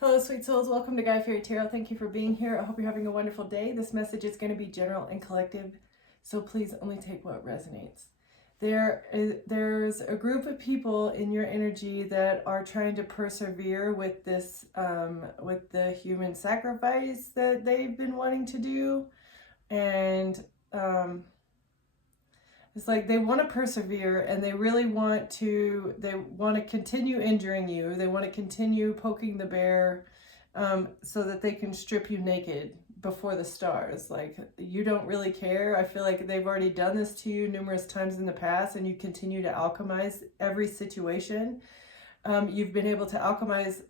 Hello, sweet souls. Welcome to Guy Fairy Tarot. Thank you for being here. I hope you're having a wonderful day. This message is going to be general and collective, so please only take what resonates. There's a group of people in your energy that are trying to persevere with this, with the human sacrifice that they've been wanting to do, and it's like they want to persevere and they really want to, they want to continue injuring you. They want to continue poking the bear so that they can strip you naked before the stars. Like, you don't really care. I feel like they've already done this to you numerous times in the past, and you continue to alchemize every situation. You've been able to alchemize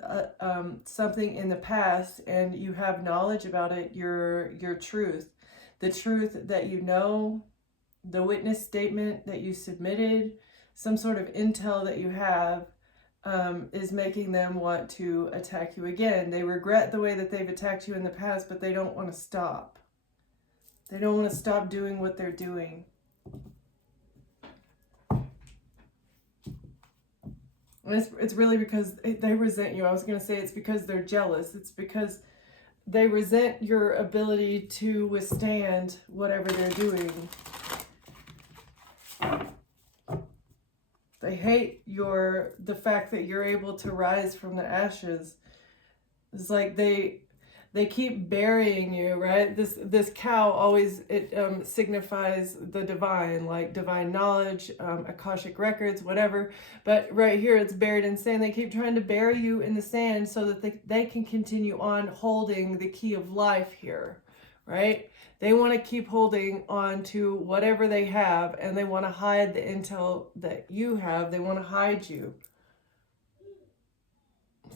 something in the past, and you have knowledge about it, your truth. The truth that you know, the witness statement that you submitted, some sort of intel that you have, is making them want to attack you again. They regret the way that they've attacked you in the past, but they don't want to stop. They don't want to stop doing what they're doing. And it's really because they resent you. I was going to say it's because they're jealous. It's because they resent your ability to withstand whatever they're doing. They hate the fact that you're able to rise from the ashes. It's like they keep burying you, right? This cow always, it signifies the divine, like divine knowledge, Akashic records, whatever. But right here, it's buried in sand. They keep trying to bury you in the sand so that they can continue on holding the key of life here, right? They want to keep holding on to whatever they have, and they want to hide the intel that you have. They want to hide you.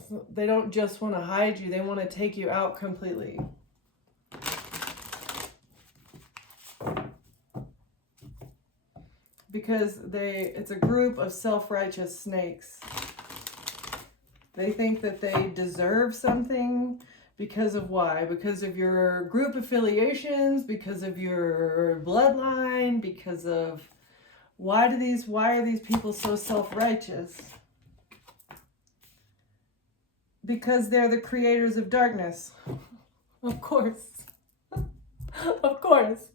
So they don't just want to hide you, they want to take you out completely. Because it's a group of self-righteous snakes. They think that they deserve something. Because of why? Because of your group affiliations, because of your bloodline, because of why are these people so self-righteous? Because they're the creators of darkness. Of course. Of course.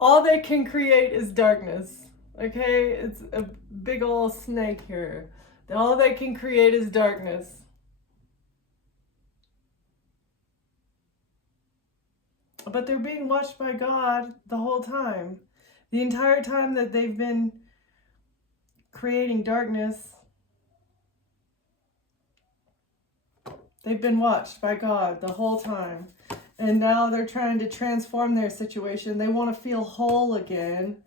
All they can create is darkness. Okay? It's a big old snake here. All they can create is darkness. But they're being watched by God the whole time. The entire time that they've been creating darkness, they've been watched by God the whole time. And now they're trying to transform their situation. They want to feel whole again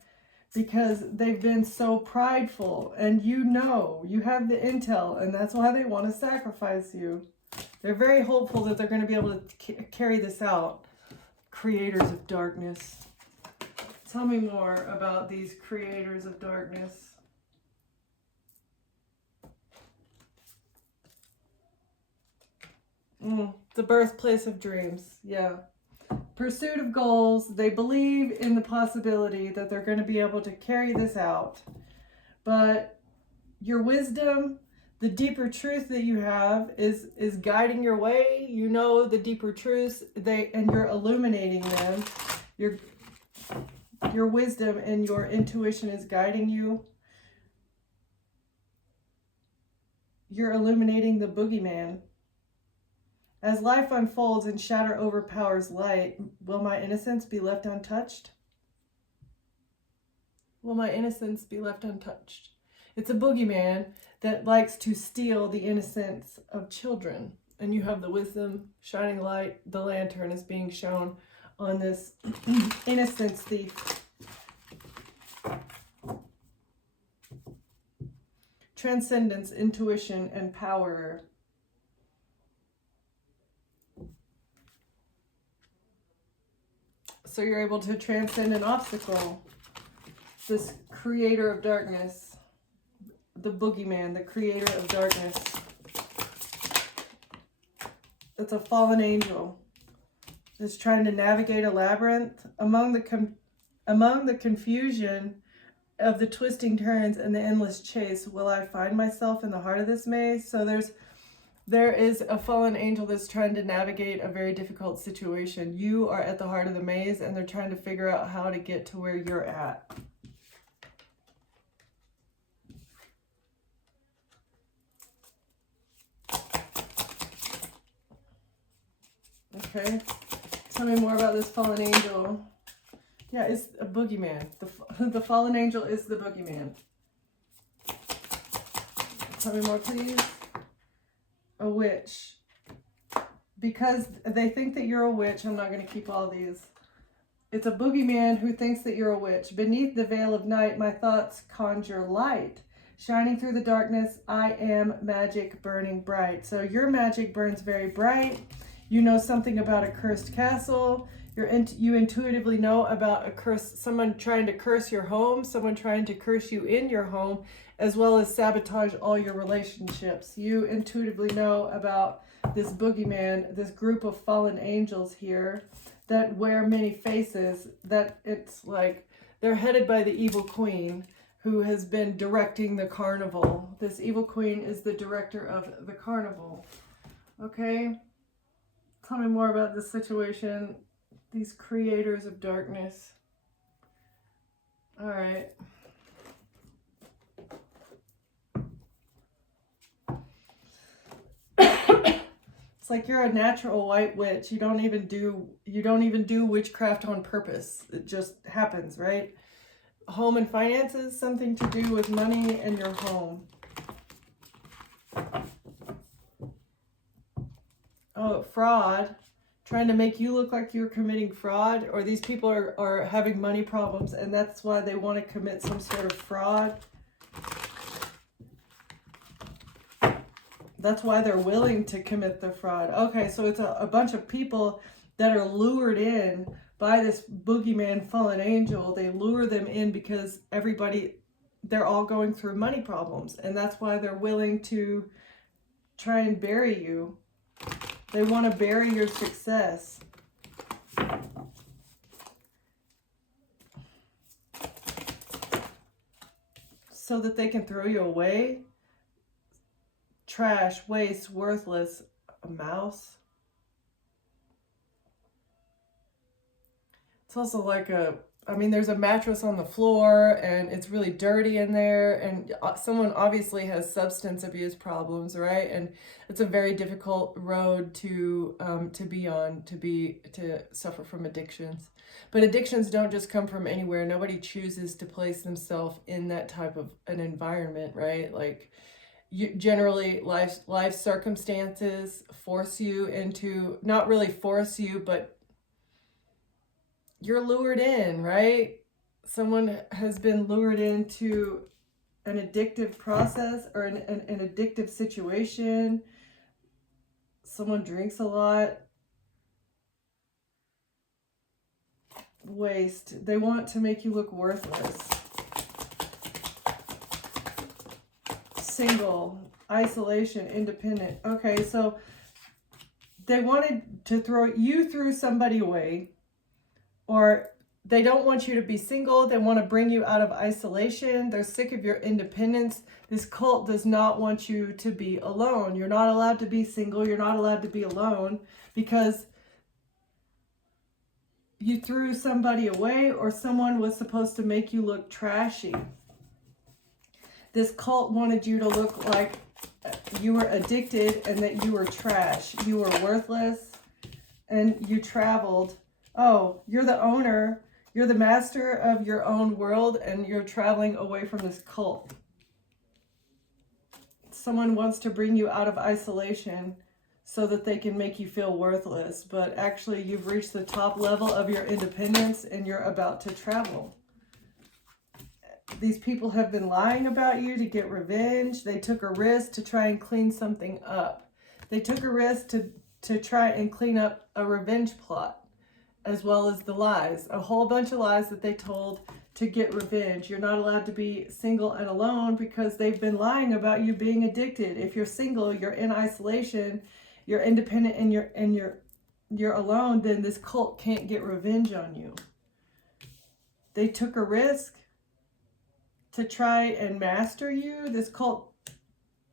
because they've been so prideful. And you have the intel, and that's why they want to sacrifice you. They're very hopeful that they're going to be able to carry this out. Creators of darkness. Tell me more about these creators of darkness. The birthplace of dreams. Yeah. Pursuit of goals. They believe in the possibility that they're going to be able to carry this out. But your wisdom, the deeper truth that you have is guiding your way. You know the deeper truths, and you're illuminating them. Your wisdom and your intuition is guiding you. You're illuminating the boogeyman. As life unfolds and shadow overpowers light, will my innocence be left untouched? Will my innocence be left untouched? It's a boogeyman that likes to steal the innocence of children. And you have the wisdom, shining light. The lantern is being shown on this innocence thief. Transcendence, intuition, and power. So you're able to transcend an obstacle. This creator of darkness. The boogeyman, the creator of darkness. It's a fallen angel. It's trying to navigate a labyrinth among the confusion of the twisting turns and the endless chase. Will I find myself in the heart of this maze? So there's There is a fallen angel that's trying to navigate a very difficult situation. You are at the heart of the maze, and they're trying to figure out how to get to where you're at. Okay. Tell me more about this fallen angel. Yeah, it's a boogeyman. The fallen angel is the boogeyman. Tell me more, please. A witch. Because they think that you're a witch, I'm not going to keep all these. It's a boogeyman who thinks that you're a witch. Beneath the veil of night, my thoughts conjure light. Shining through the darkness, I am magic burning bright. So your magic burns very bright. You know something about a cursed castle. You intuitively know about a curse, someone trying to curse your home, someone trying to curse you in your home, as well as sabotage all your relationships. You intuitively know about this boogeyman, this group of fallen angels here that wear many faces, that it's like they're headed by the evil queen who has been directing the carnival. This evil queen is the director of the carnival. Okay? Tell me more about this situation. These creators of darkness. All right. It's like you're a natural white witch. You don't even do witchcraft on purpose. It just happens, right? Home and finances, something to do with money and your home. Oh, fraud. Trying to make you look like you're committing fraud, or these people are having money problems and that's why they want to commit some sort of fraud. That's why they're willing to commit the fraud. Okay, so it's a bunch of people that are lured in by this boogeyman fallen angel. They lure them in because they're all going through money problems, and that's why they're willing to try and bury you. They want to bury your success. So that they can throw you away. Trash, waste, worthless. A mouse. It's also like there's a mattress on the floor and it's really dirty in there, and someone obviously has substance abuse problems, right? And it's a very difficult road to be on, to suffer from addictions. But addictions don't just come from anywhere. Nobody chooses to place themselves in that type of an environment, right? Like, generally life circumstances force you into, not really force you, but you're lured in, right? Someone has been lured into an addictive process or an addictive situation. Someone drinks a lot. Waste. They want to make you look worthless. Single, isolation, independent. Okay, so they wanted to throw somebody away, or they don't want you to be single. They want to bring you out of isolation. They're sick of your independence. This cult does not want you to be alone. You're not allowed to be single. You're not allowed to be alone because you threw somebody away, or someone was supposed to make you look trashy. This cult wanted you to look like you were addicted and that you were trash. You were worthless and you traveled. Oh, you're the owner. You're the master of your own world and you're traveling away from this cult. Someone wants to bring you out of isolation so that they can make you feel worthless. But actually, you've reached the top level of your independence and you're about to travel. These people have been lying about you to get revenge. They took a risk to try and clean something up. They took a risk to try and clean up a revenge plot, as well as the lies. A whole bunch of lies that they told to get revenge. You're not allowed to be single and alone because they've been lying about you being addicted. If you're single, you're in isolation, you're independent, and you're alone, then this cult can't get revenge on you. They took a risk to try and master you. This cult,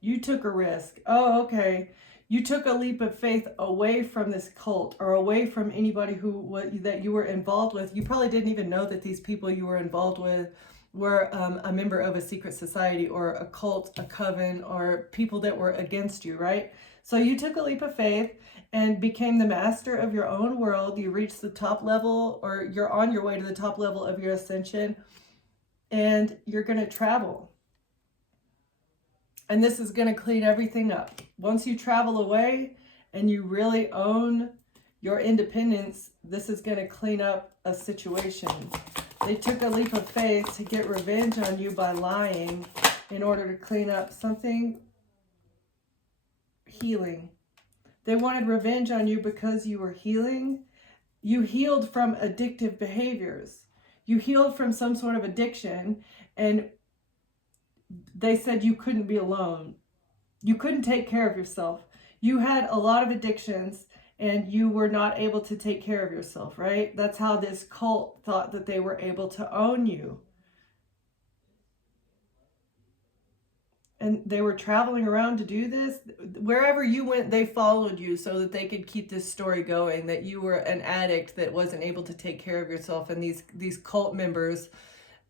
you took a risk. Oh, okay. You took a leap of faith away from this cult or away from anybody that you were involved with. You probably didn't even know that these people you were involved with were a member of a secret society or a cult, a coven, or people that were against you, right? So you took a leap of faith and became the master of your own world. You reached the top level, or you're on your way to the top level of your ascension, and you're going to travel. And this is going to clean everything up. Once you travel away and you really own your independence, this is going to clean up a situation. They took a leap of faith to get revenge on you by lying in order to clean up something healing. They wanted revenge on you because you were healing. You healed from addictive behaviors. You healed from some sort of addiction, and they said you couldn't be alone. You couldn't take care of yourself. You had a lot of addictions and you were not able to take care of yourself, right? That's how this cult thought that they were able to own you. And they were traveling around to do this. Wherever you went, they followed you so that they could keep this story going, that you were an addict that wasn't able to take care of yourself. And these cult members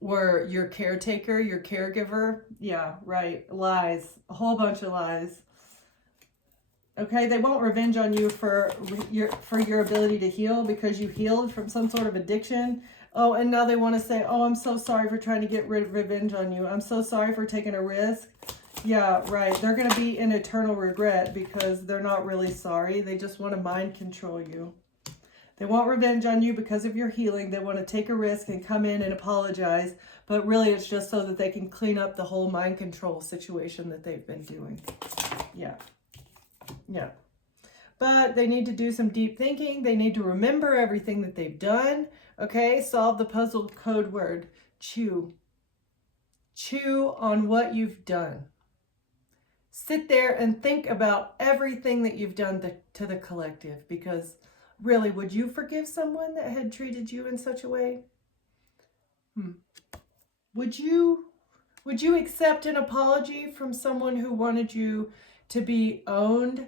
were your caretaker, your caregiver. Yeah, right. Lies. A whole bunch of lies. Okay, they want revenge on you for your ability to heal because you healed from some sort of addiction. Oh, and now they want to say, oh, I'm so sorry for trying to get revenge on you. I'm so sorry for taking a risk. Yeah, right. They're going to be in eternal regret because they're not really sorry. They just want to mind control you. They want revenge on you because of your healing. They want to take a risk and come in and apologize. But really, it's just so that they can clean up the whole mind control situation that they've been doing. Yeah. Yeah. But they need to do some deep thinking. They need to remember everything that they've done. Okay, solve the puzzle code word. Chew. Chew on what you've done. Sit there and think about everything that you've done to the collective, because really, would you forgive someone that had treated you in such a way? Would you accept an apology from someone who wanted you to be owned?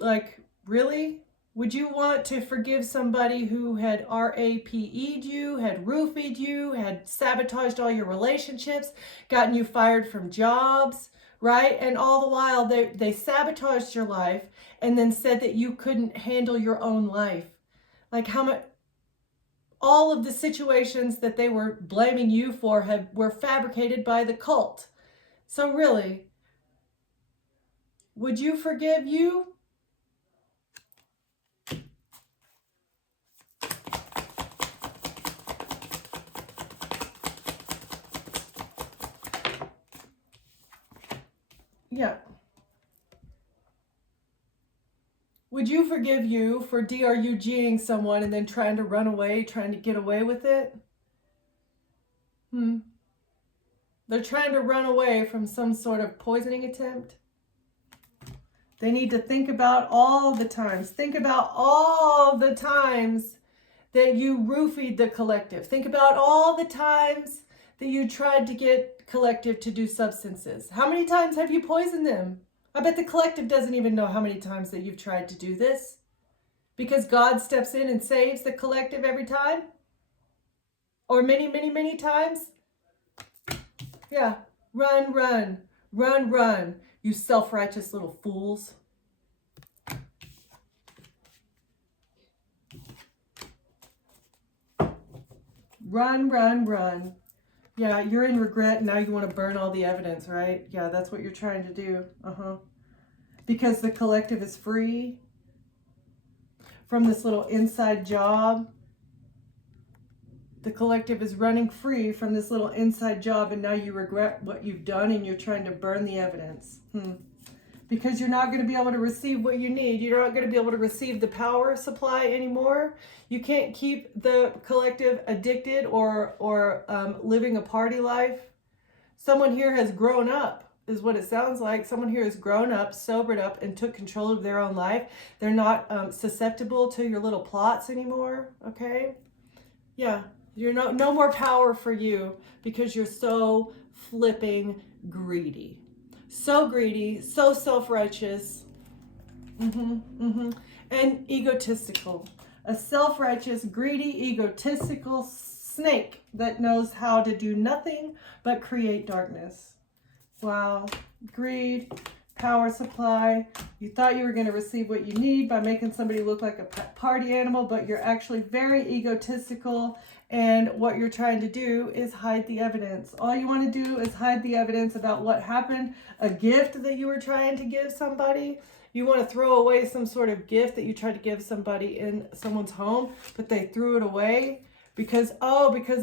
Like, really? Would you want to forgive somebody who had RAPE'd you, had roofied you, had sabotaged all your relationships, gotten you fired from jobs, right? And all the while they sabotaged your life and then said that you couldn't handle your own life. Like, how much, all of the situations that they were blaming you for were fabricated by the cult. So really, would you forgive you? Yeah. Would you forgive you for DRUGing someone and then trying to run away, trying to get away with it? They're trying to run away from some sort of poisoning attempt. They need to think about all the times. Think about all the times that you roofied the collective. Think about all the times that you tried to get collective to do substances. How many times have you poisoned them? I bet the collective doesn't even know how many times that you've tried to do this, because God steps in and saves the collective every time, or many, many, many times. Yeah, run, run, run, run, you self-righteous little fools. Run, run, run. Yeah, you're in regret, and now you want to burn all the evidence, right? Yeah, that's what you're trying to do. Because the collective is free from this little inside job. The collective is running free from this little inside job, and now you regret what you've done, and you're trying to burn the evidence. Because you're not going to be able to receive what you need. You're not going to be able to receive the power supply anymore. You can't keep the collective addicted or living a party life. Someone here has grown up, is what it sounds like. Someone here has grown up, sobered up, and took control of their own life. They're not susceptible to your little plots anymore, okay? Yeah, you're no more power for you because you're so flipping greedy. So greedy, so self-righteous, and egotistical. A self-righteous, greedy, egotistical snake that knows how to do nothing but create darkness. Wow. Greed, power supply. You thought you were going to receive what you need by making somebody look like a party animal, but you're actually very egotistical. And what you're trying to do is hide the evidence. All you want to do is hide the evidence about what happened, a gift that you were trying to give somebody. You want to throw away some sort of gift that you tried to give somebody in someone's home, but they threw it away because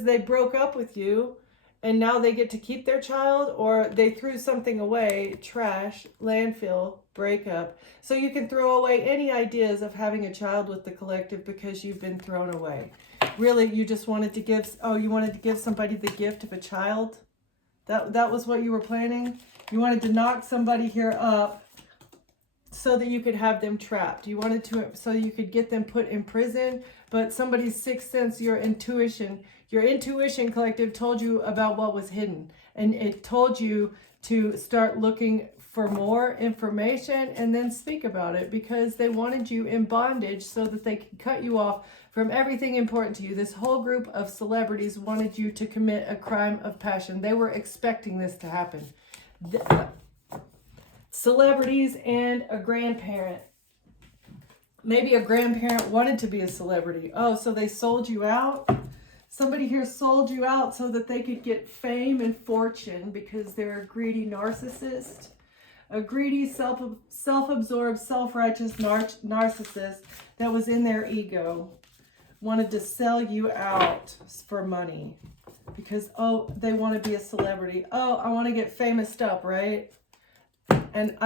they broke up with you and now they get to keep their child, or they threw something away, trash, landfill, breakup. So you can throw away any ideas of having a child with the collective because you've been thrown away. Really, you just wanted to give, you wanted to give somebody the gift of a child? That was what you were planning? You wanted to knock somebody here up so that you could have them trapped. You wanted to, so you could get them put in prison, but somebody's sixth sense, your intuition collective told you about what was hidden. And it told you to start looking for more information and then speak about it, because they wanted you in bondage so that they could cut you off from everything important to you. This whole group of celebrities wanted you to commit a crime of passion. They were expecting this to happen. Celebrities and a grandparent. Maybe a grandparent wanted to be a celebrity. Oh, so they sold you out? Somebody here sold you out so that they could get fame and fortune because they're a greedy narcissist. A greedy, self-absorbed, self-righteous narcissist that was in their ego. Wanted to sell you out for money because, they want to be a celebrity. I want to get famous up, right? And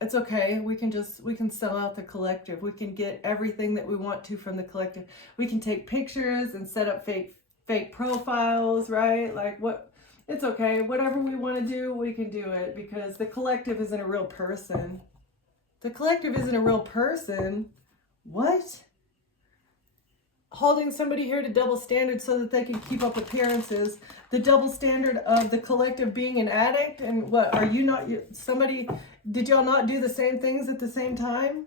it's okay. We can sell out the collective. We can get everything that we want to from the collective. We can take pictures and set up fake profiles, right? It's okay. Whatever we want to do, we can do it because the collective isn't a real person. The collective isn't a real person. What? Holding somebody here to double standard so that they can keep up appearances. The double standard of the collective being an addict. And what, are you not, did y'all not do the same things at the same time?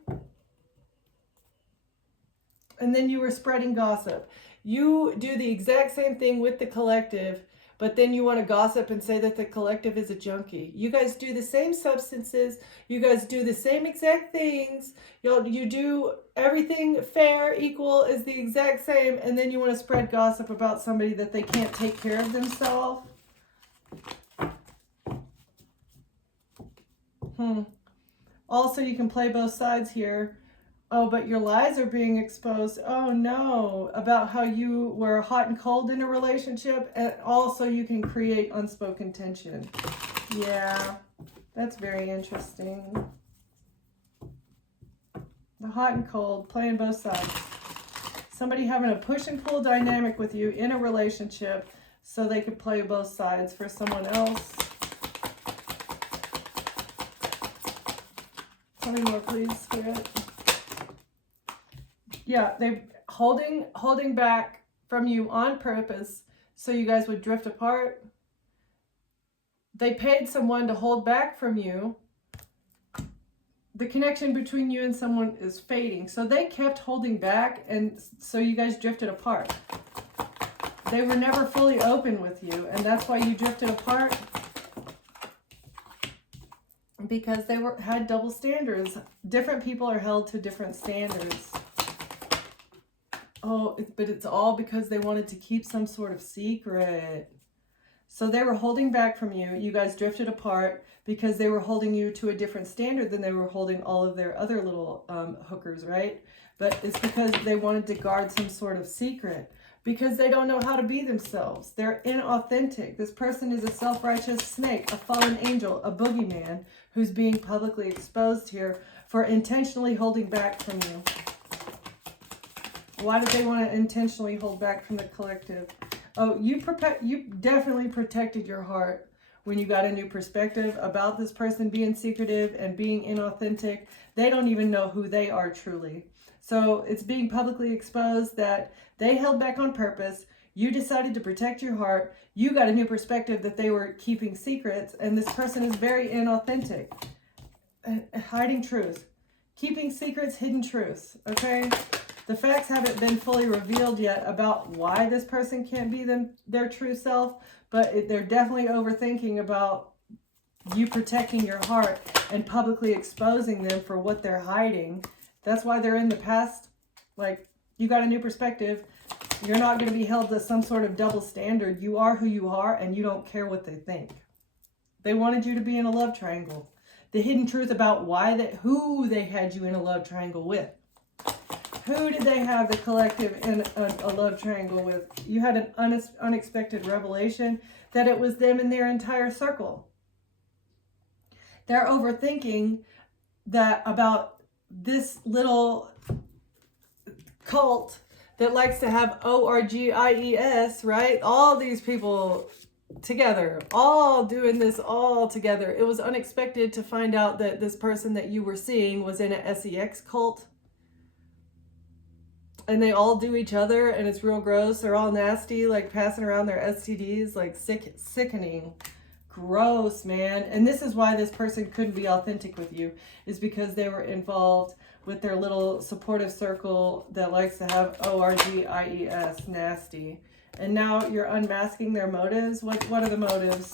And then you were spreading gossip. You do the exact same thing with the collective, but then you want to gossip and say that the collective is a junkie. You guys do the same substances. You guys do the same exact things. You do everything fair, equal, is the exact same, and then you want to spread gossip about somebody that they can't take care of themselves. Also, you can play both sides here. But your lies are being exposed. Oh no, about how you were hot and cold in a relationship, and also you can create unspoken tension. Yeah, that's very interesting. The hot and cold, playing both sides. Somebody having a push and pull dynamic with you in a relationship so they could play both sides for someone else. Tell me more, please, Spirit. Yeah, they holding back from you on purpose so you guys would drift apart. They paid someone to hold back from you. The connection between you and someone is fading. So they kept holding back, and so you guys drifted apart. They were never fully open with you, and that's why you drifted apart. Because they had double standards. Different people are held to different standards. But it's all because they wanted to keep some sort of secret. So they were holding back from you. You guys drifted apart because they were holding you to a different standard than they were holding all of their other little hookers, right? But it's because they wanted to guard some sort of secret. Because they don't know how to be themselves. They're inauthentic. This person is a self-righteous snake, a fallen angel, a boogeyman who's being publicly exposed here for intentionally holding back from you. Why did they want to intentionally hold back from the collective? You definitely protected your heart when you got a new perspective about this person being secretive and being inauthentic. They don't even know who they are truly. So it's being publicly exposed that they held back on purpose. You decided to protect your heart. You got a new perspective that they were keeping secrets, and this person is very inauthentic. Hiding truth. Keeping secrets, hidden truths, okay? The facts haven't been fully revealed yet about why this person can't be their true self, but they're definitely overthinking about you protecting your heart and publicly exposing them for what they're hiding. That's why they're in the past. Like, you got a new perspective. You're not going to be held to some sort of double standard. You are who you are, and you don't care what they think. They wanted you to be in a love triangle. The hidden truth about who they had you in a love triangle with. Who did they have the collective in a love triangle with? You had an unexpected revelation that it was them in their entire circle. They're overthinking that about this little cult that likes to have ORGIES, right? All these people together, all doing this all together. It was unexpected to find out that this person that you were seeing was in a SEX cult. And they all do each other, and it's real gross. They're all nasty, like passing around their STDs, like sickening. Gross, man. And this is why this person couldn't be authentic with you, is because they were involved with their little supportive circle that likes to have ORGIES, nasty. And now you're unmasking their motives. What are the motives?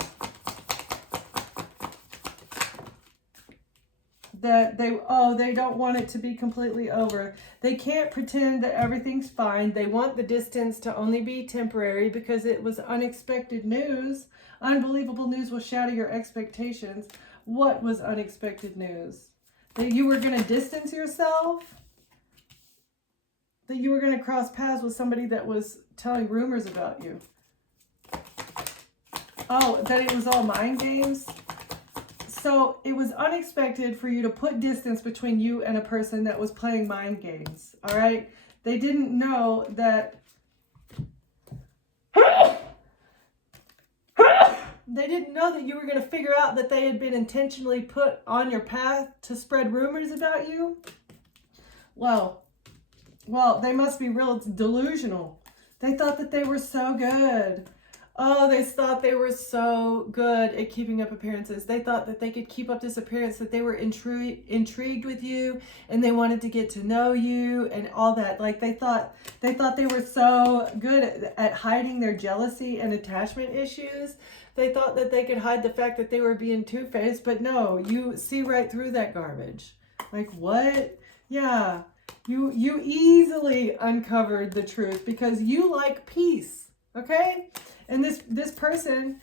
That they don't want it to be completely over. They can't pretend that everything's fine. They want the distance to only be temporary because it was unexpected news. Unbelievable news will shatter your expectations. What was unexpected news? That you were going to distance yourself? That you were going to cross paths with somebody that was telling rumors about you? Oh, that it was all mind games? So it was unexpected for you to put distance between you and a person that was playing mind games. All right? They didn't know that. They didn't know that you were going to figure out that they had been intentionally put on your path to spread rumors about you. Well, they must be real delusional. They thought that they were so good. Oh, they thought they were so good at keeping up appearances. They thought that they could keep up this appearance, that they were intrigued with you, and they wanted to get to know you and all that. Like they thought they were so good at hiding their jealousy and attachment issues. They thought that they could hide the fact that they were being two-faced, but no, you see right through that garbage. Like, what? Yeah, you easily uncovered the truth because you like peace, okay? And this person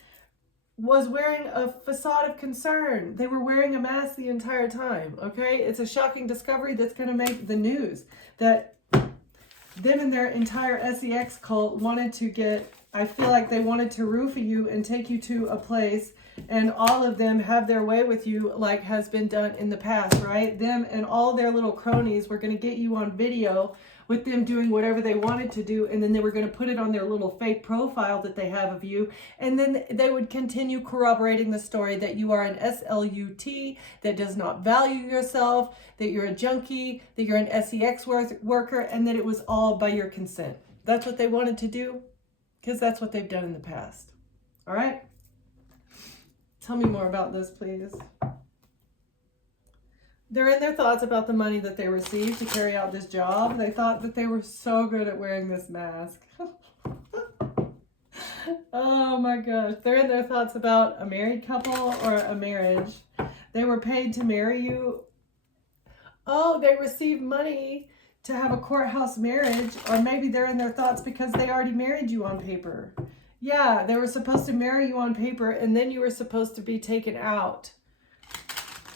was wearing a facade of concern. They were wearing a mask the entire time, okay? It's a shocking discovery that's going to make the news that them and their entire SEX cult wanted to get, I feel like they wanted to roofie you and take you to a place, and all of them have their way with you like has been done in the past, right? Them and all their little cronies were going to get you on video with them doing whatever they wanted to do, and then they were going to put it on their little fake profile that they have of you, and then they would continue corroborating the story that you are an SLUT, that does not value yourself, that you're a junkie, that you're an SEX worker, and that it was all by your consent. That's what they wanted to do, because that's what they've done in the past. All right? Tell me more about this, please. They're in their thoughts about the money that they received to carry out this job. They thought that they were so good at wearing this mask. Oh my gosh. They're in their thoughts about a married couple or a marriage. They were paid to marry you. Oh, they received money to have a courthouse marriage, or maybe they're in their thoughts because they already married you on paper. Yeah, they were supposed to marry you on paper, and then you were supposed to be taken out.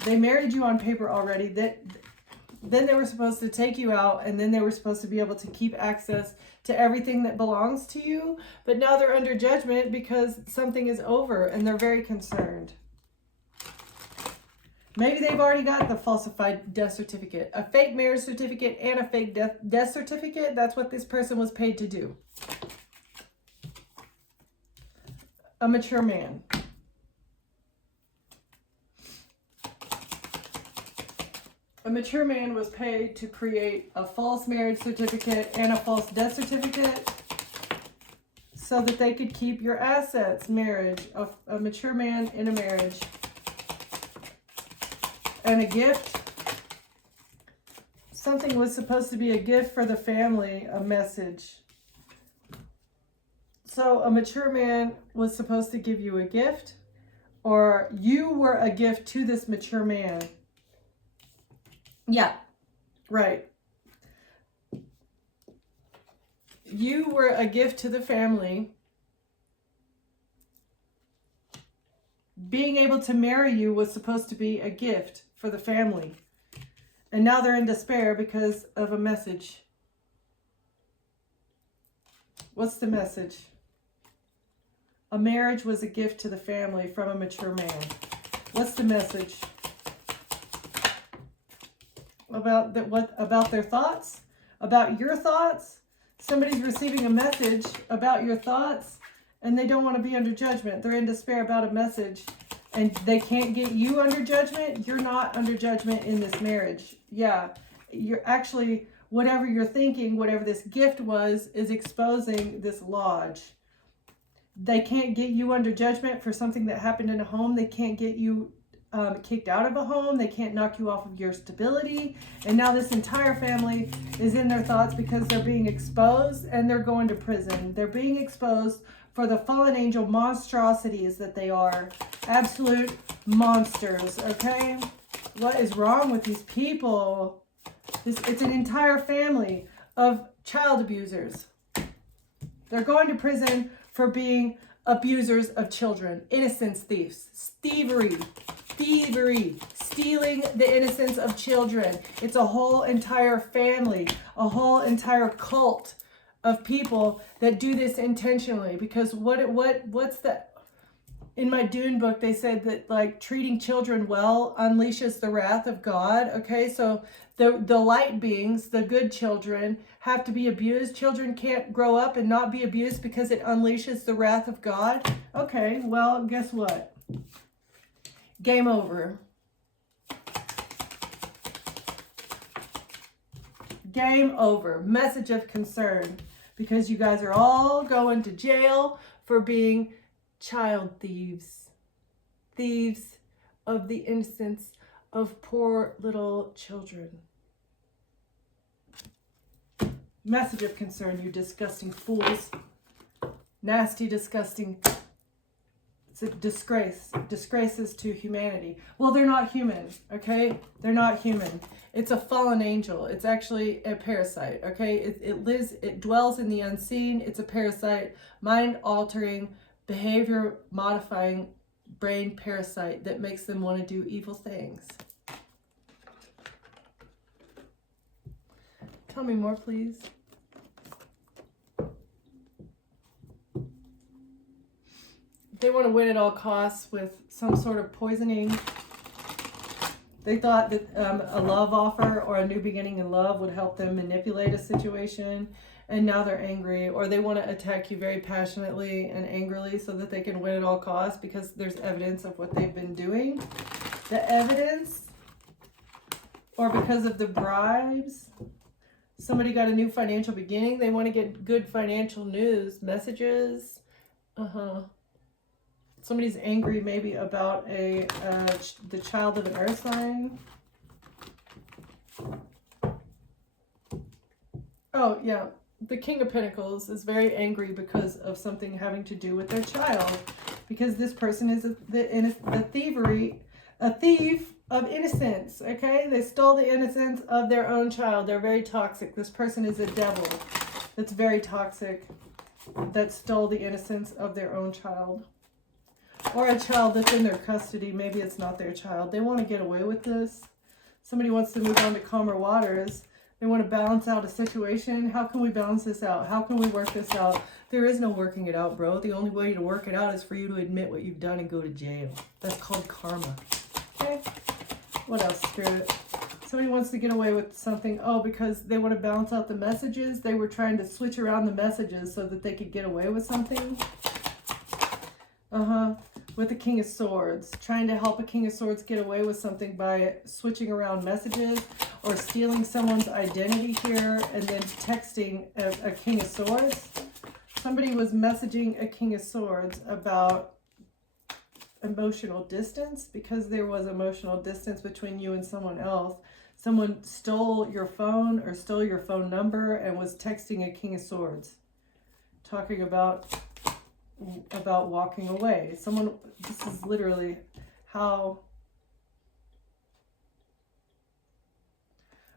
They married you on paper already. Then they were supposed to take you out, and then they were supposed to be able to keep access to everything that belongs to you. But now they're under judgment because something is over, and they're very concerned. Maybe they've already got the falsified death certificate, a fake marriage certificate, and a fake death certificate. That's what this person was paid to do. A mature man. A mature man was paid to create a false marriage certificate and a false death certificate so that they could keep your assets. Marriage, a mature man in a marriage. And a gift. Something was supposed to be a gift for the family, a message. So a mature man was supposed to give you a gift, or you were a gift to this mature man. Yeah, right. You were a gift to the family. Being able to marry you was supposed to be a gift for the family. And now they're in despair because of a message. What's the message? A marriage was a gift to the family from a mature man. What's the message? About about their thoughts? About your thoughts? Somebody's receiving a message about your thoughts and they don't want to be under judgment. They're in despair about a message and they can't get you under judgment. You're not under judgment in this marriage. Yeah, you're actually, whatever you're thinking, whatever this gift was, is exposing this lodge. They can't get you under judgment for something that happened in a home. They can't get you kicked out of a home. They can't knock you off of your stability. And now this entire family is in their thoughts because they're being exposed and they're going to prison. They're being exposed for the fallen angel monstrosities that they are. Absolute monsters, okay? What is wrong with these people? It's an entire family of child abusers. They're going to prison for being abusers of children, innocence thieves, thievery, stealing the innocence of children. It's a whole entire family, a whole entire cult of people that do this intentionally. Because what's the, in my Dune book, they said that like treating children well unleashes the wrath of God. Okay, so the light beings, the good children, have to be abused. Children can't grow up and not be abused because it unleashes the wrath of God. Okay, well, guess what? Game over. Game over. Message of concern. Because you guys are all going to jail for being child thieves. Thieves of the innocence of poor little children. Message of concern, you disgusting fools. Nasty, disgusting. It's a disgrace. Disgraces to humanity. Well, they're not human, okay? They're not human. It's a fallen angel. It's actually a parasite, okay? It lives, it dwells in the unseen. It's a parasite, mind-altering, behavior-modifying brain parasite that makes them want to do evil things. Tell me more, please. They want to win at all costs with some sort of poisoning. They thought that a love offer or a new beginning in love would help them manipulate a situation, and now they're angry, or they want to attack you very passionately and angrily so that they can win at all costs because there's evidence of what they've been doing. The evidence, or because of the bribes. Somebody got a new financial beginning. They want to get good financial news, messages. Somebody's angry maybe about the child of an earth sign. Oh, yeah. The King of Pentacles is very angry because of something having to do with their child. Because this person is a thief of innocence, okay? They stole the innocence of their own child. They're very toxic. This person is a devil that's very toxic, that stole the innocence of their own child. Or a child that's in their custody. Maybe it's not their child. They want to get away with this. Somebody wants to move on to calmer waters. They want to balance out a situation. How can we balance this out? How can we work this out? There is no working it out, bro. The only way to work it out is for you to admit what you've done and go to jail. That's called karma. Okay? What else, Spirit? Somebody wants to get away with something. Oh, because they want to balance out the messages. They were trying to switch around the messages so that they could get away with something. With the King of Swords. Trying to help a King of Swords get away with something by switching around messages or stealing someone's identity here and then texting a King of Swords. Somebody was messaging a King of Swords about emotional distance, because there was emotional distance between you and someone else. Someone stole your phone or stole your phone number and was texting a King of Swords, talking about walking away. This is literally how,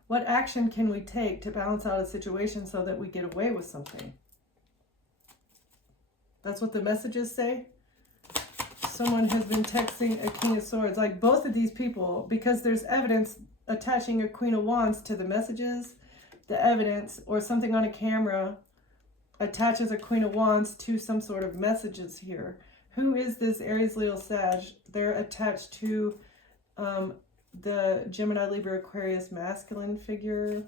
what action can we take to balance out a situation so that we get away with something? That's what the messages say. Someone has been texting a King of Swords, like both of these people, because there's evidence attaching a Queen of Wands to the messages. The evidence, or something on a camera, attaches a Queen of Wands to some sort of messages here. Who is this Aries, Leo, Sag? They're attached to the Gemini, Libra, Aquarius masculine figure.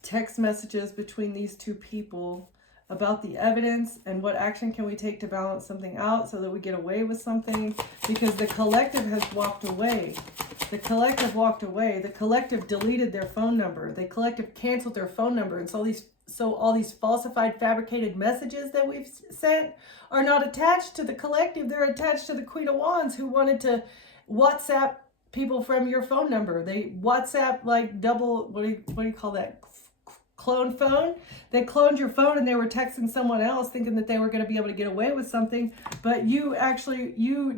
Text messages between these two people about the evidence and what action can we take to balance something out so that we get away with something, because the collective has walked away. The collective walked away. The collective deleted their phone number. The collective canceled their phone number. And so all these falsified, fabricated messages that we've sent are not attached to the collective. They're attached to the Queen of Wands, who wanted to WhatsApp people from your phone number. They WhatsApp like double, what do you call that? Clone phone. They cloned your phone and they were texting someone else thinking that they were going to be able to get away with something, but you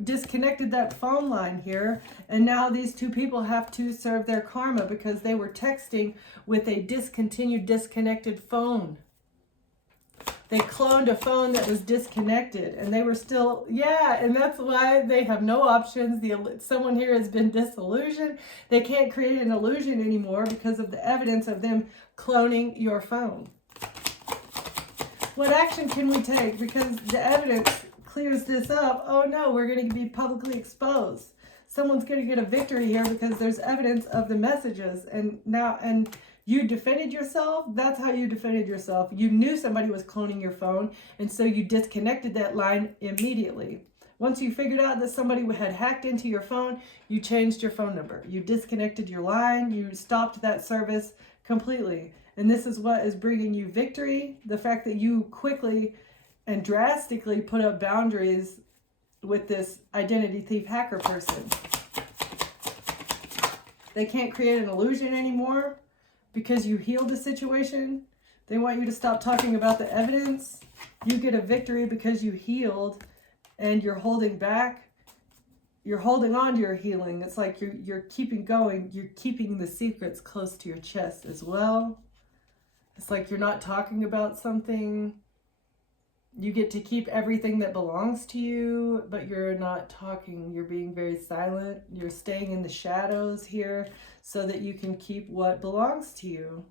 disconnected that phone line here, and now these two people have to serve their karma because they were texting with a disconnected phone. They cloned a phone that was disconnected, and they were still, and that's why they have no options. Someone here has been disillusioned. They can't create an illusion anymore because of the evidence of them cloning your phone. What action can we take? Because the evidence clears this up. Oh no, we're going to be publicly exposed. Someone's going to get a victory here because there's evidence of the messages, and you defended yourself. That's how you defended yourself. You knew somebody was cloning your phone, and so you disconnected that line immediately. Once you figured out that somebody had hacked into your phone, you changed your phone number. You disconnected your line. You stopped that service completely. And this is what is bringing you victory. The fact that you quickly and drastically put up boundaries with this identity thief hacker person. They can't create an illusion anymore. Because you healed the situation. They want you to stop talking about the evidence. You get a victory because you healed, and you're holding back. You're holding on to your healing. It's like you're keeping going. You're keeping the secrets close to your chest as well. It's like you're not talking about something. You get to keep everything that belongs to you, but you're not talking. You're being very silent. You're staying in the shadows here so that you can keep what belongs to you.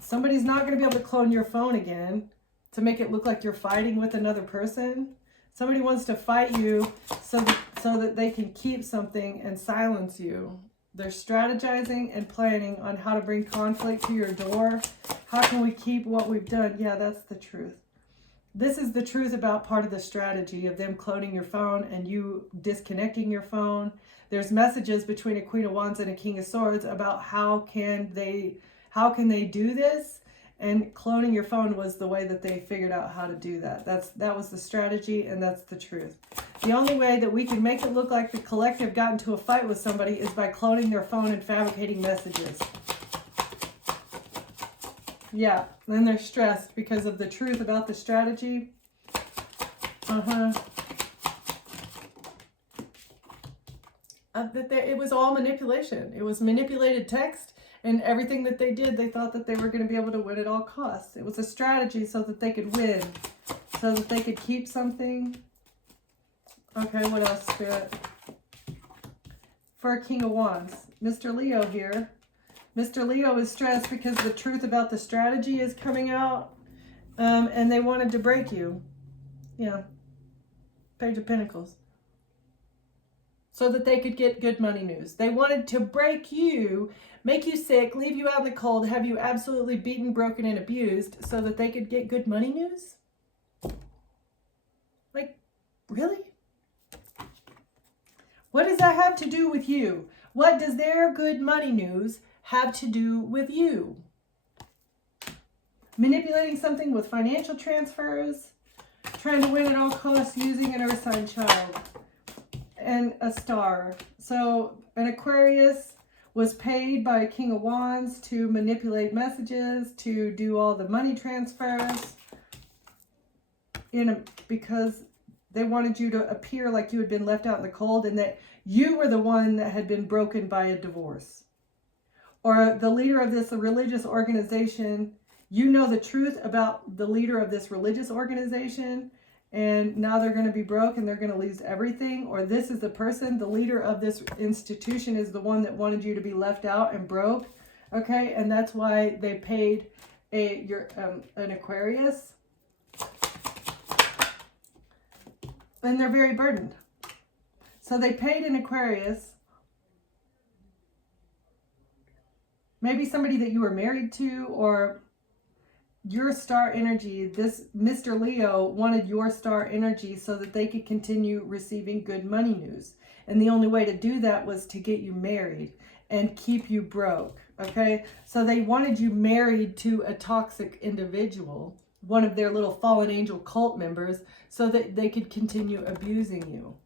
Somebody's not going to be able to clone your phone again to make it look like you're fighting with another person. Somebody wants to fight you so that they can keep something and silence you. They're strategizing and planning on how to bring conflict to your door. How can we keep what we've done? Yeah, that's the truth. This is the truth about part of the strategy of them cloning your phone and you disconnecting your phone. There's messages between a Queen of Wands and a King of Swords about how can they do this, and cloning your phone was the way that they figured out how to do that. That was the strategy, and that's the truth. The only way that we can make it look like the collective got into a fight with somebody is by cloning their phone and fabricating messages. Yeah, and they're stressed because of the truth about the strategy. It was all manipulation. It was manipulated text, and everything that they did, they thought that they were going to be able to win at all costs. It was a strategy so that they could win, so that they could keep something. Okay, what else, Spirit? For a King of Wands, Mr. Leo here. Mr. Leo is stressed because the truth about the strategy is coming out, and they wanted to break you. Yeah. Page of Pentacles. So that they could get good money news. They wanted to break you, make you sick, leave you out in the cold, have you absolutely beaten, broken, and abused so that they could get good money news? Like, really? What does that have to do with you? What does their good money news have to do with you? manipulating something with financial transfers, trying to win at all costs using an earth sign child, and a star. So an Aquarius was paid by King of Wands to manipulate messages, to do all the money transfers, because they wanted you to appear like you had been left out in the cold and that you were the one that had been broken by a divorce. Or the leader of this religious organization, you know the truth about the leader of this religious organization, and now they're going to be broke and they're going to lose everything. Or this is the person, the leader of this institution is the one that wanted you to be left out and broke. Okay, and that's why they paid an Aquarius. And they're very burdened. So they paid an Aquarius. Maybe somebody that you were married to, or your star energy. This Mr. Leo wanted your star energy so that they could continue receiving good money news. And the only way to do that was to get you married and keep you broke. Okay? So they wanted you married to a toxic individual, one of their little fallen angel cult members, so that they could continue abusing you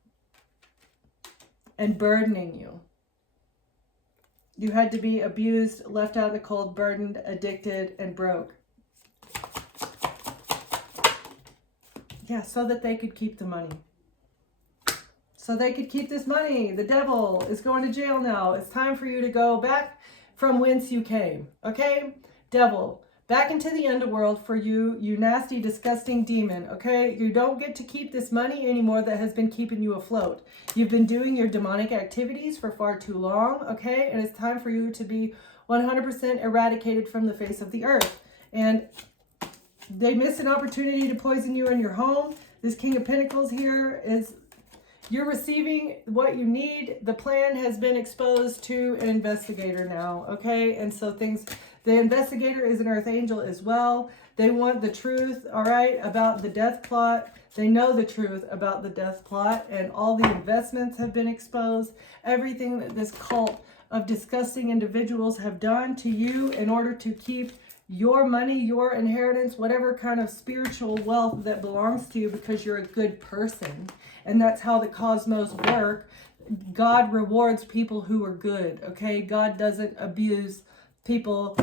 and burdening you. You had to be abused, left out in the cold, burdened, addicted, and broke. Yeah, so that they could keep the money. So they could keep this money. The devil is going to jail now. It's time for you to go back from whence you came. Okay? Devil, back into the underworld for you, you nasty, disgusting demon. Okay? You don't get to keep this money anymore that has been keeping you afloat. You've been doing your demonic activities for far too long. Okay? And it's time for you to be 100% eradicated from the face of the earth. And they missed an opportunity to poison you in your home. This King of Pentacles here is, you're receiving what you need. The plan has been exposed to an investigator now, okay? And so the investigator is an earth angel as well. They want the truth, all right, about the death plot. They know the truth about the death plot, and all the investments have been exposed. Everything that this cult of disgusting individuals have done to you in order to keep your money, your inheritance, whatever kind of spiritual wealth that belongs to you because you're a good person. And that's how the cosmos work. God rewards people who are good, okay? God doesn't abuse people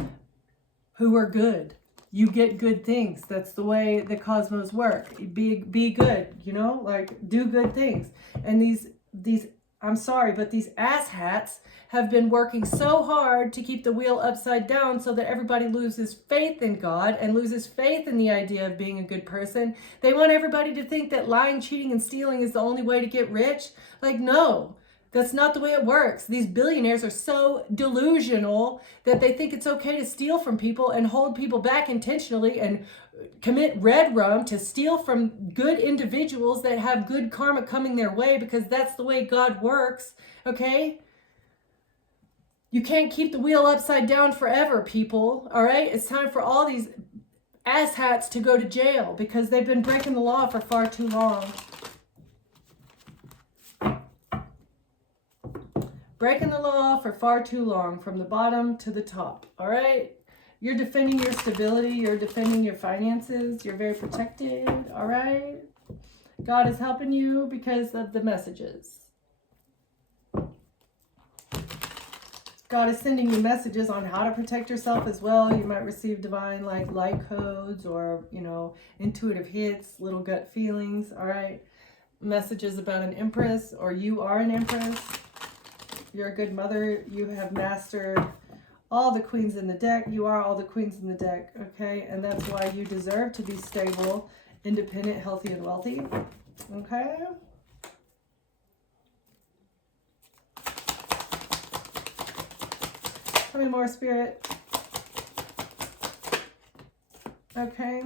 who are good. You get good things. That's the way the cosmos work. Be good, you know? Like, do good things. And these I'm sorry, but these asshats have been working so hard to keep the wheel upside down so that everybody loses faith in God and loses faith in the idea of being a good person. They want everybody to think that lying, cheating, and stealing is the only way to get rich. Like, no, that's not the way it works. These billionaires are so delusional that they think it's okay to steal from people and hold people back intentionally and commit red rum to steal from good individuals that have good karma coming their way, because that's the way God works, okay? You can't keep the wheel upside down forever, people, all right? It's time for all these asshats to go to jail because they've been breaking the law for far too long. Breaking the law for far too long, from the bottom to the top, all right? You're defending your stability. You're defending your finances. You're very protected, all right? God is helping you because of the messages. God is sending you messages on how to protect yourself as well. You might receive divine light codes or, intuitive hits, little gut feelings, all right? Messages about an empress, or you are an empress. You're a good mother. You have mastered all the queens in the deck. You are all the queens in the deck, okay? And that's why you deserve to be stable, independent, healthy, and wealthy, okay? Tell me more, Spirit. Okay.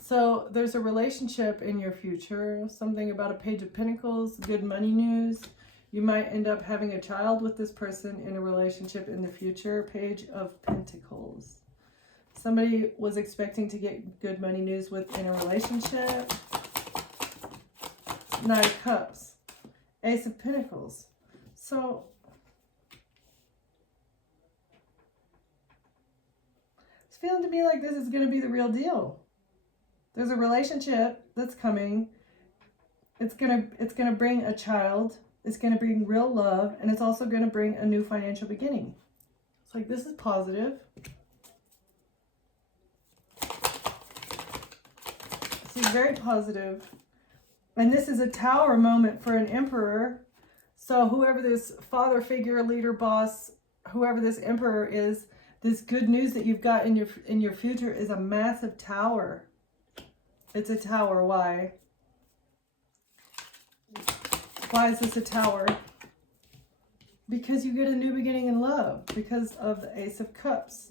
So there's a relationship in your future, something about a Page of Pentacles, good money news. You might end up having a child with this person in a relationship in the future. Page of Pentacles. Somebody was expecting to get good money news within a relationship. Knight of Cups. Ace of Pentacles. So feeling to me like this is going to be the real deal. There's a relationship that's coming. It's going to bring a child. It's going to bring real love, and it's also going to bring a new financial beginning. It's like, this is positive. This is very positive. And this is a tower moment for an emperor. So whoever this father figure, leader, boss, whoever this emperor is, this good news that you've got in your future is a massive tower. It's a tower. Why? Why is this a tower? Because you get a new beginning in love. Because of the Ace of Cups.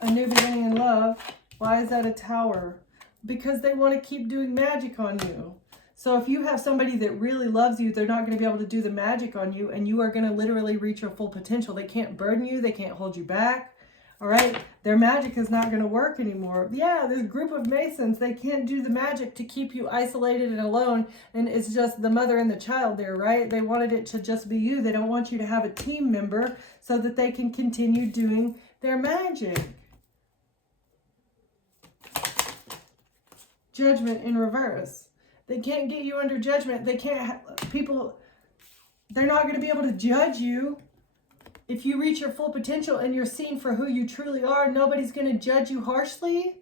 A new beginning in love. Why is that a tower? Because they want to keep doing magic on you. So if you have somebody that really loves you, they're not going to be able to do the magic on you, and you are going to literally reach your full potential. They can't burden you. They can't hold you back. All right? Their magic is not going to work anymore. Yeah, this group of Masons, they can't do the magic to keep you isolated and alone, and it's just the mother and the child there, right? They wanted it to just be you. They don't want you to have a team member so that they can continue doing their magic. Judgment in reverse. They can't get you under judgment. They can't, they're not going to be able to judge you. If you reach your full potential and you're seen for who you truly are, nobody's going to judge you harshly.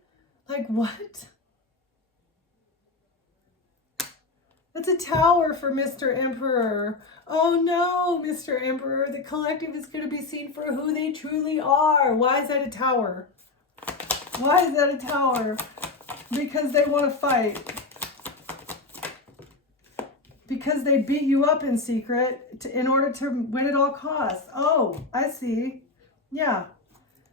Like, what? That's a tower for Mr. Emperor. Oh no, Mr. Emperor. The collective is going to be seen for who they truly are. Why is that a tower? Why is that a tower? Because they want to fight. Because they beat you up in secret in order to win at all costs. Oh, I see. Yeah.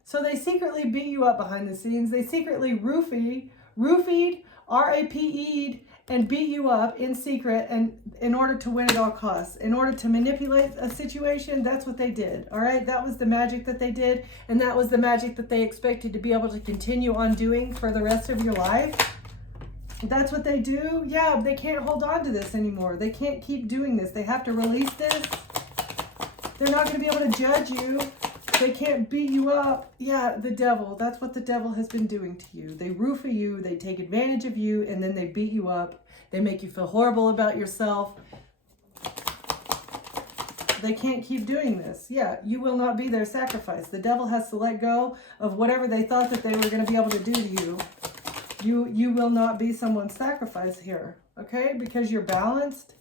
So they secretly beat you up behind the scenes. They secretly roofied, R-A-P-E'd, and beat you up in secret, and in order to win at all costs. In order to manipulate a situation, that's what they did. All right? That was the magic that they did, and that was the magic that they expected to be able to continue on doing for the rest of your life. That's what they do? Yeah, they can't hold on to this anymore. They can't keep doing this. They have to release this. They're not going to be able to judge you. They can't beat you up. Yeah, the devil. That's what the devil has been doing to you. They roofie you. They take advantage of you, and then they beat you up. They make you feel horrible about yourself. They can't keep doing this. Yeah, you will not be their sacrifice. The devil has to let go of whatever they thought that they were going to be able to do to you. You will not be someone's sacrifice here, okay? Because you're balanced.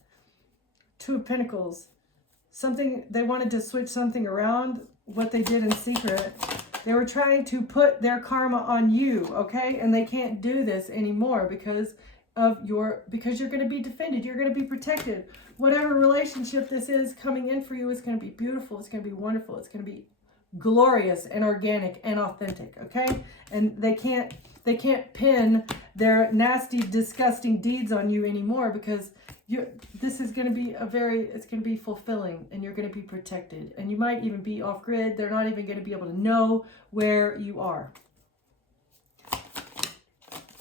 Two of Pentacles. Something, they wanted to switch something around, what they did in secret. They were trying to put their karma on you, okay? And they can't do this anymore because you're going to be defended. You're going to be protected. Whatever relationship this is coming in for you is going to be beautiful. It's going to be wonderful. It's going to be glorious and organic and authentic, okay? And they can't pin their nasty, disgusting deeds on you anymore because this is going to be it's going to be fulfilling, and you're going to be protected. And you might even be off grid. They're not even going to be able to know where you are.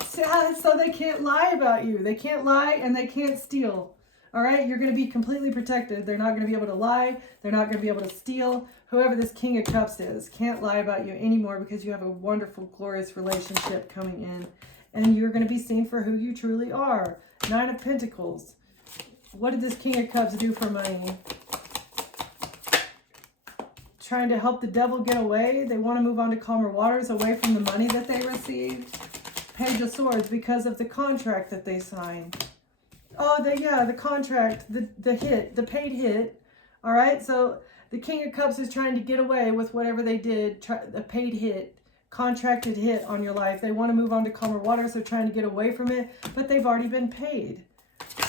So they can't lie about you. They can't lie and they can't steal. All right, you're going to be completely protected. They're not going to be able to lie. They're not going to be able to steal. Whoever this King of Cups is can't lie about you anymore because you have a wonderful, glorious relationship coming in. And you're going to be seen for who you truly are. Nine of Pentacles. What did this King of Cups do for money? Trying to help the devil get away. They want to move on to calmer waters, away from the money that they received. Page of Swords, because of the contract that they signed. Oh, the contract, the paid hit. All right, so the King of Cups is trying to get away with whatever they did, the paid hit, contracted hit on your life. They want to move on to calmer waters. They're trying to get away from it, but they've already been paid.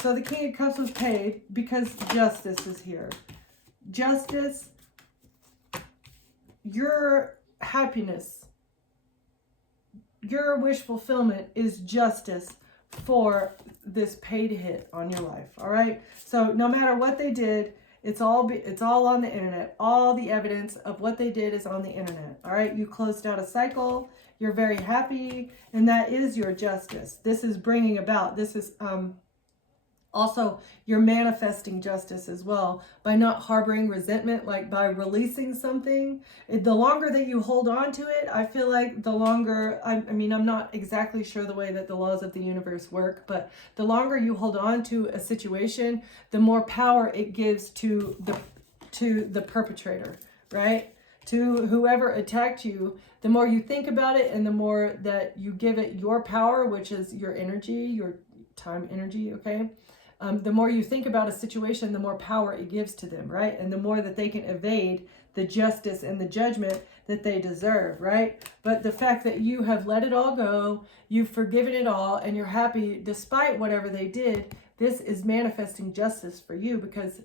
So the King of Cups was paid because justice is here. Justice, your happiness, your wish fulfillment is justice for this paid hit on your life. All right, so no matter what they did, it's all on the internet. All the evidence of what they did is on the internet. All right, you closed out a cycle. You're very happy, and that is your justice. This is bringing about, this is Also, you're manifesting justice as well by not harboring resentment, like by releasing something. The longer that you hold on to it, I feel like the longer, I mean, I'm not exactly sure the way that the laws of the universe work, but the longer you hold on to a situation, the more power it gives to the perpetrator, right? To whoever attacked you. The more you think about it and the more that you give it your power, which is your energy, your time energy, okay? The more you think about a situation, the more power it gives to them, right? And the more that they can evade the justice and the judgment that they deserve, right? But the fact that you have let it all go, you've forgiven it all, and you're happy despite whatever they did, this is manifesting justice for you because,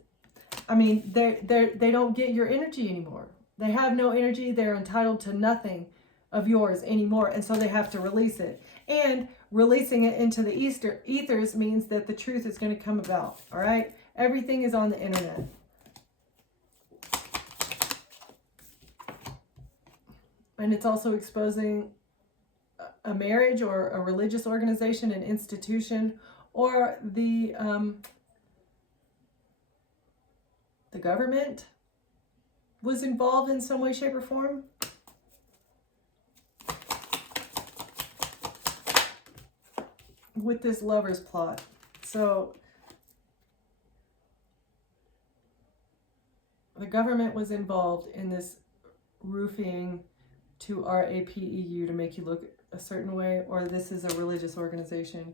I mean, they don't get your energy anymore. They have no energy. They're entitled to nothing of yours anymore, and so they have to release it. And releasing it into the ethers means that the truth is going to come about. All right, everything is on the internet. And it's also exposing a marriage or a religious organization, an institution, or the government was involved in some way, shape, or form. With this lover's plot. So the government was involved in this roofing to RAPEU to make you look a certain way, or this is a religious organization.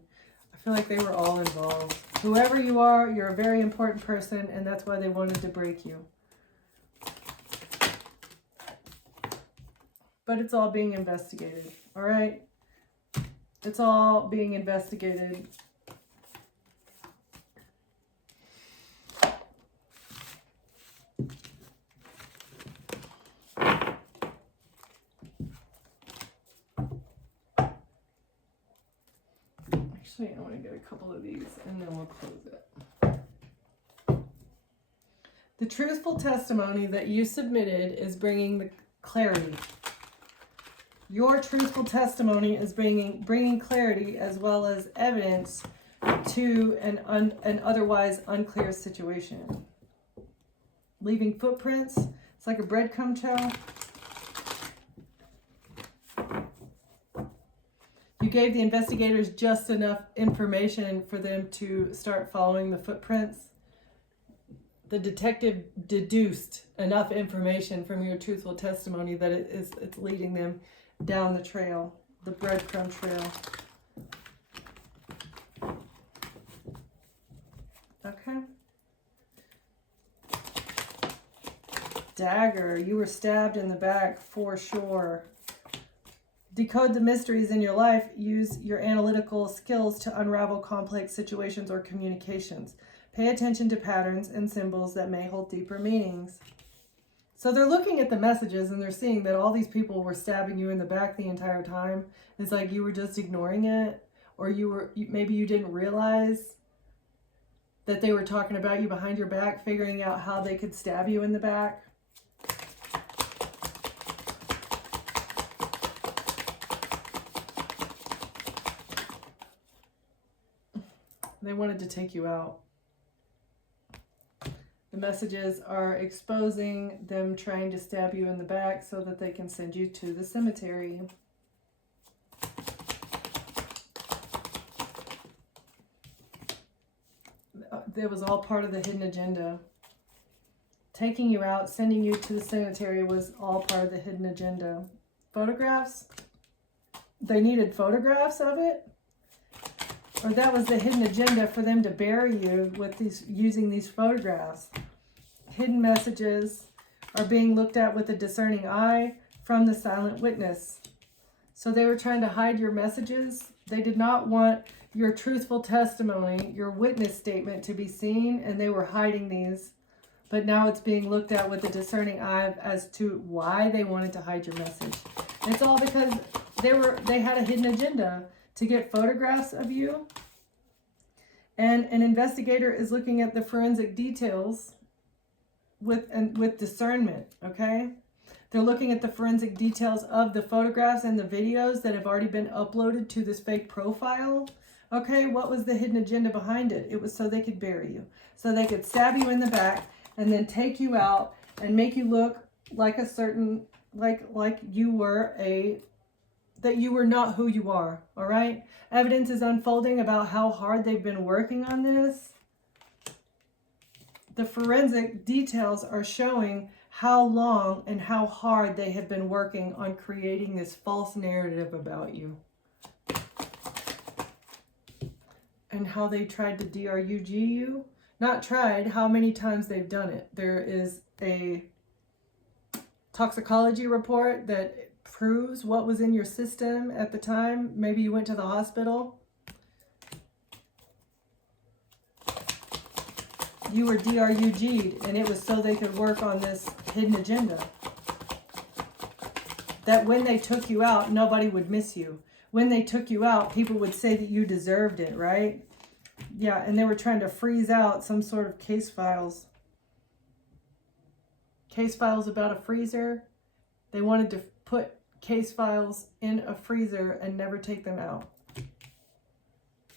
I feel like they were all involved. Whoever you are, you're a very important person, and that's why they wanted to break you. But it's all being investigated, all right? It's all being investigated. Actually, I want to get a couple of these and then we'll close it. The truthful testimony that you submitted is bringing the clarity. Your truthful testimony is bringing clarity as well as evidence to an otherwise unclear situation. Leaving footprints. It's like a breadcrumb trail. You gave the investigators just enough information for them to start following the footprints. The detective deduced enough information from your truthful testimony that it's leading them down the trail, the breadcrumb trail. Okay. Dagger, you were stabbed in the back for sure. Decode the mysteries in your life. Use your analytical skills to unravel complex situations or communications. Pay attention to patterns and symbols that may hold deeper meanings. So they're looking at the messages and they're seeing that all these people were stabbing you in the back the entire time. It's like you were just ignoring it, or maybe you didn't realize that they were talking about you behind your back, figuring out how they could stab you in the back. They wanted to take you out. The messages are exposing them trying to stab you in the back so that they can send you to the cemetery. That was all part of the hidden agenda. Taking you out, sending you to the cemetery was all part of the hidden agenda. Photographs? They needed photographs of it? Or that was the hidden agenda for them to bury you with using these photographs. Hidden messages are being looked at with a discerning eye from the silent witness. So they were trying to hide your messages. They did not want your truthful testimony, your witness statement to be seen, and they were hiding these. But now it's being looked at with a discerning eye as to why they wanted to hide your message. And it's all because they had a hidden agenda to get photographs of you. And an investigator is looking at the forensic details with discernment, okay? They're looking at the forensic details of the photographs and the videos that have already been uploaded to this fake profile, Okay, what was the hidden agenda behind it? It was so they could bury you. So they could stab you in the back and then take you out and make you look like a certain, like you were that you were not who you are, all right? Evidence is unfolding about how hard they've been working on this. The forensic details are showing how long and how hard they have been working on creating this false narrative about you. And how they tried to DRUG you. Not tried, how many times they've done it. There is a toxicology report that proves what was in your system at the time. Maybe you went to the hospital. You were DRUG'd, and it was so they could work on this hidden agenda. That when they took you out, nobody would miss you. When they took you out, people would say that you deserved it, right? Yeah, and they were trying to freeze out some sort of case files. Case files about a freezer. They wanted to put case files in a freezer and never take them out.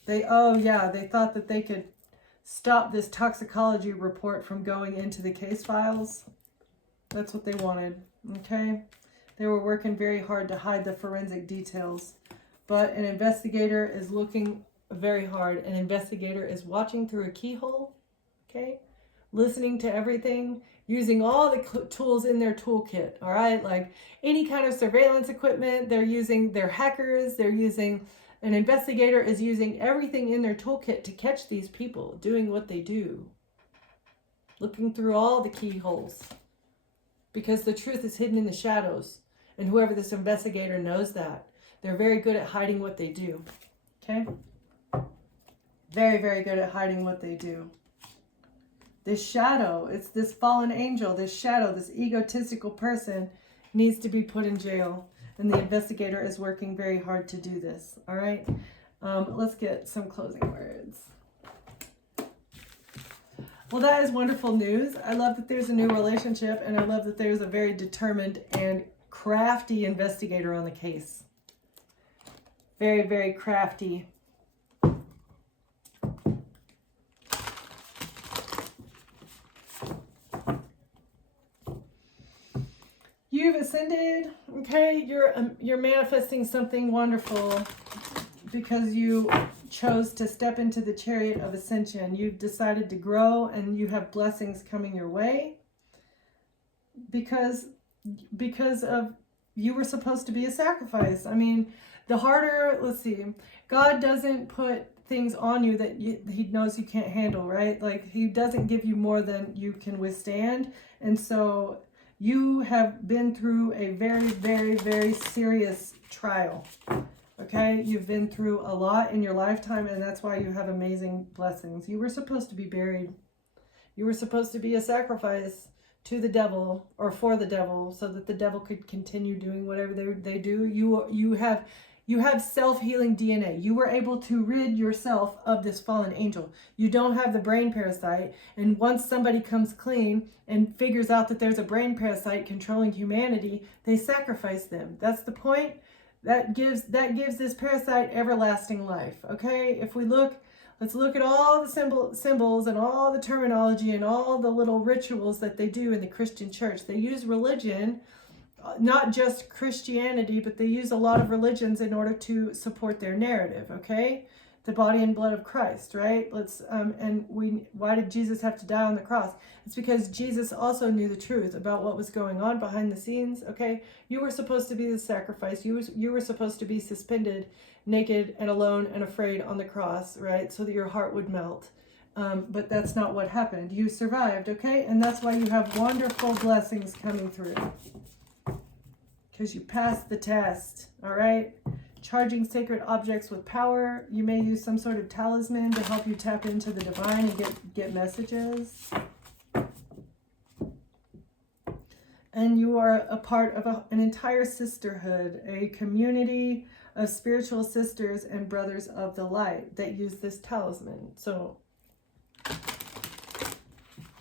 They thought that they could stop this toxicology report from going into the case files. That's what they wanted, okay? They were working very hard to hide the forensic details. But an investigator is looking very hard. An investigator is watching through a keyhole, okay? Listening to everything, using all the tools in their toolkit, all right? Like any kind of surveillance equipment, they're hackers, an investigator is using everything in their toolkit to catch these people doing what they do. Looking through all the keyholes. Because the truth is hidden in the shadows. And whoever this investigator knows that. They're very good at hiding what they do. Okay? Very, very good at hiding what they do. This shadow, it's this fallen angel, this shadow, this egotistical person needs to be put in jail. And the investigator is working very hard to do this. All right? Let's get some closing words. Well, that is wonderful news. I love that there's a new relationship, and I love that there's a very determined and crafty investigator on the case. Very, very crafty. You've ascended, okay? You're manifesting something wonderful because you chose to step into the chariot of ascension. You've decided to grow, and you have blessings coming your way because of you were supposed to be a sacrifice. I mean, God doesn't put things on you that he knows you can't handle, right? Like he doesn't give you more than you can withstand. And so you have been through a very, very, very serious trial. Okay? You've been through a lot in your lifetime, and that's why you have amazing blessings. You were supposed to be buried. You were supposed to be a sacrifice to the devil or for the devil so that the devil could continue doing whatever they do. You have self-healing DNA. You were able to rid yourself of this fallen angel. You don't have the brain parasite. And once somebody comes clean and figures out that there's a brain parasite controlling humanity, they sacrifice them. That's the point. That gives this parasite everlasting life. Okay? Let's look at all the symbols and all the terminology and all the little rituals that they do in the Christian church. They use religion, not just Christianity, but they use a lot of religions in order to support their narrative, okay? The body and blood of Christ, right? Why did Jesus have to die on the cross? It's because Jesus also knew the truth about what was going on behind the scenes, okay? You were supposed to be the sacrifice. You were supposed to be suspended, naked and alone and afraid on the cross, right? So that your heart would melt. But that's not what happened. You survived, okay? And that's why you have wonderful blessings coming through. Because you passed the test, all right? Charging sacred objects with power. You may use some sort of talisman to help you tap into the divine and get messages. And you are a part of an entire sisterhood, a community of spiritual sisters and brothers of the light that use this talisman. So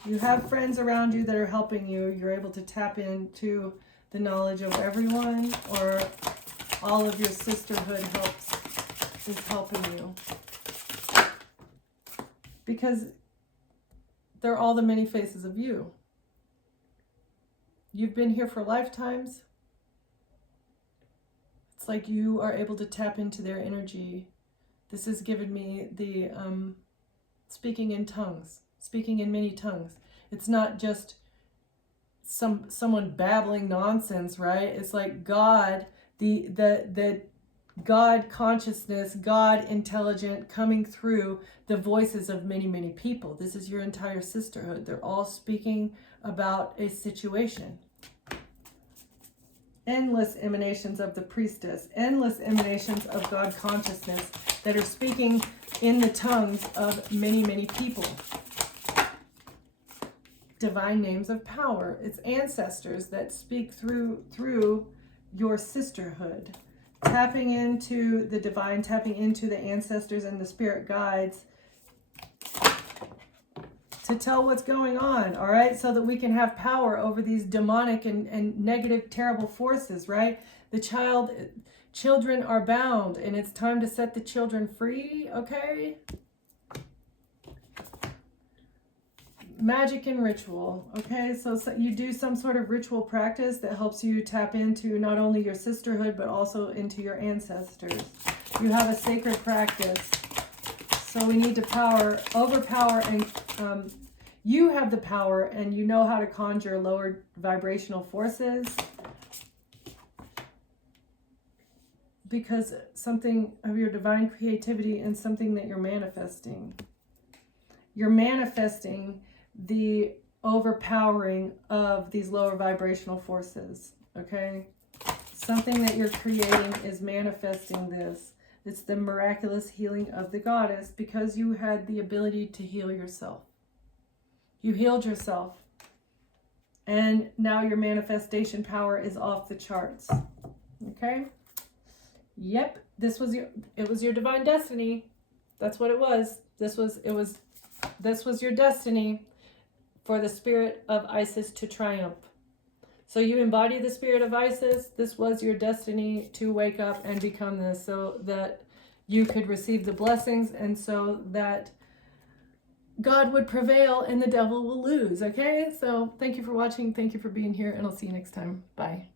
you have friends around you that are helping you. You're able to tap into the knowledge of everyone, or all of your sisterhood is helping you. because they're all the many faces of you. You've been here for lifetimes. It's like you are able to tap into their energy. This has given me the speaking in tongues, speaking in many tongues. It's not just someone babbling nonsense, right? It's like God, the God consciousness, God intelligent coming through the voices of many, many people. This is your entire sisterhood. They're all speaking about a situation. Endless emanations of the priestess, endless emanations of God consciousness that are speaking in the tongues of many, many people. Divine names of power. It's ancestors that speak through your sisterhood. Tapping into the divine, tapping into the ancestors and the spirit guides to tell what's going on, all right? So that we can have power over these demonic and negative, terrible forces, right? Children are bound, and it's time to set the children free, okay? Magic and ritual, okay? So you do some sort of ritual practice that helps you tap into not only your sisterhood, but also into your ancestors. You have a sacred practice. So we need to overpower, and you have the power, and you know how to conjure lower vibrational forces, because something of your divine creativity and something that you're manifesting. You're manifesting the overpowering of these lower vibrational forces, okay? Something that you're creating is manifesting this. It's the miraculous healing of the goddess, because you had the ability to heal yourself. You healed yourself. And now your manifestation power is off the charts. Okay? Yep, it was your divine destiny. That's what it was. This was your destiny for the spirit of Isis to triumph. So you embody the spirit of Isis. This was your destiny to wake up and become this, so that you could receive the blessings, and so that God would prevail and the devil will lose, okay? So thank you for watching. Thank you for being here, and I'll see you next time. Bye.